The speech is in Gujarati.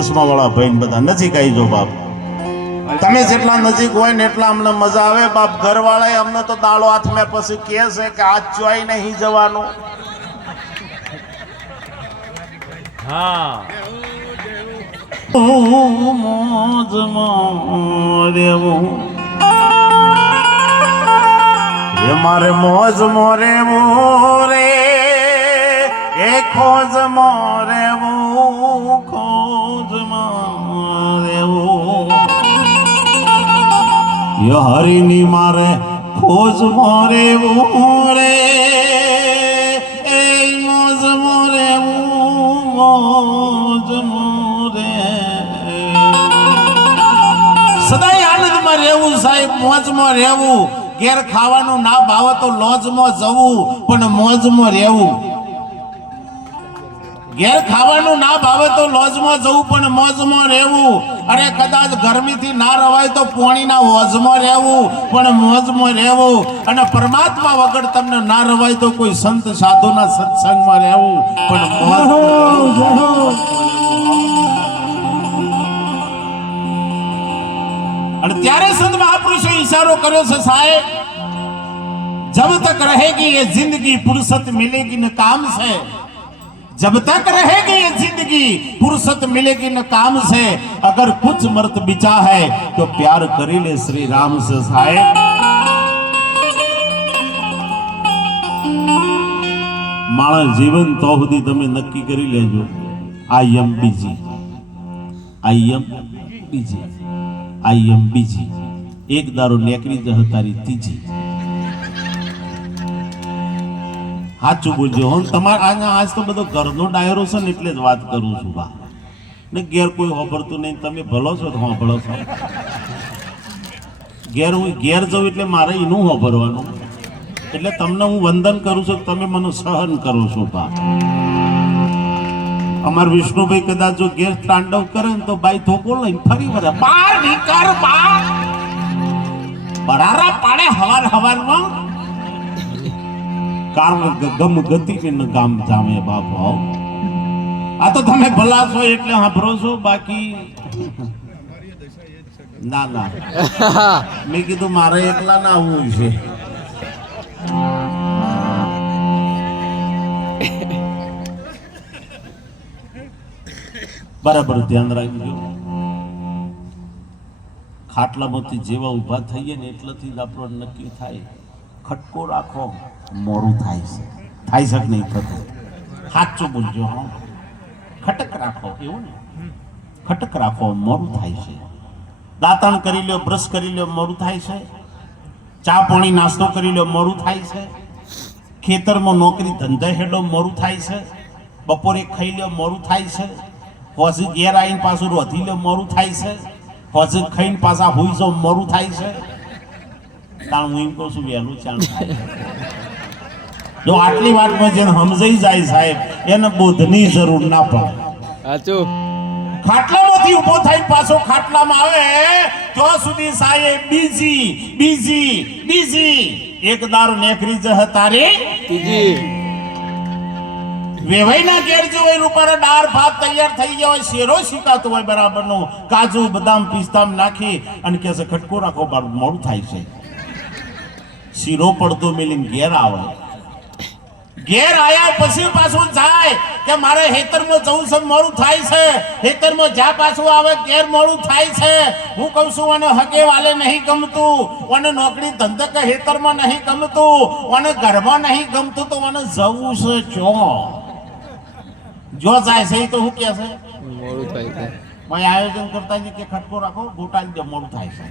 ચશ્મા વાળા ભાઈ બધા નજીક આવી જો બાપ. તમે જેટલા નજીક હોય ને એટલા અમને મજા આવે બાપ. ઘરવાળા અમને તો દાળો હાથમાં પછી કહે છે કે આજ ચોઈ નહીં જવાનું. હા મોજ મોરેવું એ મારે મોજ મોરેવું રે એ ખોજ મોરેવું ખોજ મોરેવું એ હરીની મારે ખોજ મોરેવું રે એ મોજ મોરેવું મોજ મોરે સદાય આનંદમાં રહેવું સાહેબ, મોજમાં રહેવું. ઘેર ખાવાનું ના ભાવે તો લોજમાં જવું પણ મોજમાં રહેવું. ઘેર ખાવાનું ના ભાવે તો લોજમાં જવું પણ મોજમાં રહેવું. અરે કદાચ ગરમીથી ના રવાય તો પોણીના વોજમાં રહેવું પણ મોજમાં રહેવું. અને પરમાત્મા વગર તમને ના રવાય તો કોઈ સંત સાધુના સત્સંગમાં રહેવું પણ મોજમાં. અને ત્યારે સંત મહાપુરુષે ઈશારો કર્યો છે સાહેબ, जब तक रहेगी ये जिंदगी फुर्सत मिलेगी न काम से. जब तक रहेगी ये जिंदगी फुर्सत मिलेगी न काम से. अगर कुछ मर्त बिचा है तो प्यार કરી લે શ્રી રામ से साहेब. મારા જીવન તો સુધી તમે નક્કી કરી લેજો, આઈ એમ બીજી, આઈ એમ બીજી, આઈ એમ બીજી. એક દારો નેકરી જ તારી ત્રીજી. સાચું બોલજો. હું તમારા આજ તો બધો ઘરનો ડાયરો છે ને એટલે જ વાત કરું છું બા. ને ઘેર કોઈ હોભરતું નહીં. તમે ભલો છો તો હોભળો છો. ઘેર હું ઘેર જાઉં એટલે મારે એનું હોભરવાનું. એટલે તમને હું વંદન કરું છું, તમે મને સહન કરો છો બા. અમાર વિષ્ણુભાઈ કદાચ જો ઘેર તાંડવ કરે ને તો બાઈ ધોકો લઈને ફરી વળે, બાર નીકળ બા, બરારા પાડે હવાર હવારમાં. કારણ ગમ ગતિ ને ગામ જામે બાપો. આ તો તમે ભલા છો એટલે સાંભળો છો, બાકી ના ના. મેં કીધું મારે એકલા ના આવવું છે. બરાબર ધ્યાન રાખજો. ખાટલામાંથી જેવા ઊભા થઈએ ને એટલાથી જ આપણો નક્કી થાય. ખટકો રાખો મોડું થાય છે. થાય છે કે નહીં થતું? સાચું બોલજો. હા, ખટક રાખો, એવું ને, ખટક રાખો મોડું થાય છે. દાંતણ કરી લ્યો, બ્રશ કરી લ્યો, મોડું થાય છે. ચા પાણી નાસ્તો કરી લ્યો, મોડું થાય છે. ખેતરમાં નોકરી ધંધે હેડો, મોડું થાય છે. બપોરે ખાઈ લ્યો, મોડું થાય છે. હોજી ઘેર આવીને પાછું રોધી લ્યો, મોડું થાય છે. હોજી ખાઈને પાછા હોઈ જાવ, મોડું થાય છે. કારણ હું એમ કહું છું વહેલું ચાણ. જો આટલી વાતમાં જેને સમજાઈ જાય સાહેબ, એને બોધની જરૂર ના પડે. સાચું. ખાટલામાંથી ઊભો થઈને પાછો ખાટલામાં આવે ત્યાં સુધી સાહેબ બીજી બીજી બીજી. એક દારૂ નેકરી જ તારી ત્રીજી. વેવાઈના ઘેર જો હોય રૂપારા દાળ ભાત તૈયાર થઈ ગયા હોય, શેરો શીકાતો હોય બરાબરનો, કાજુ બદામ પિસ્તામ નાખી અને કહે છે ખટકો રાખો, મોડું થાય છે. શીરો પડતો મેલીને ઘેર આવે. ઘેર આયા પછી પાછું જાય કે મારે હેતરમાં જવું છે, મોડું થાય છે. હેતરમાં જ્યાં પાછું આવે ઘેર મોડું થાય છે. હું કહું છું અને હગે વાલે નહીં ગમતું, અને નોકરી ધંધા કે હેતરમાં નહીં ગમતું, અને ઘરમાં નહીં ગમતું, તો મને જવું છે ચો. જો જાય છે તો શું કે છે મોડું થાય છે. આયોજન કરતા કે ખટકો રાખો, ગોટાળી દે, મોડું થાય છે.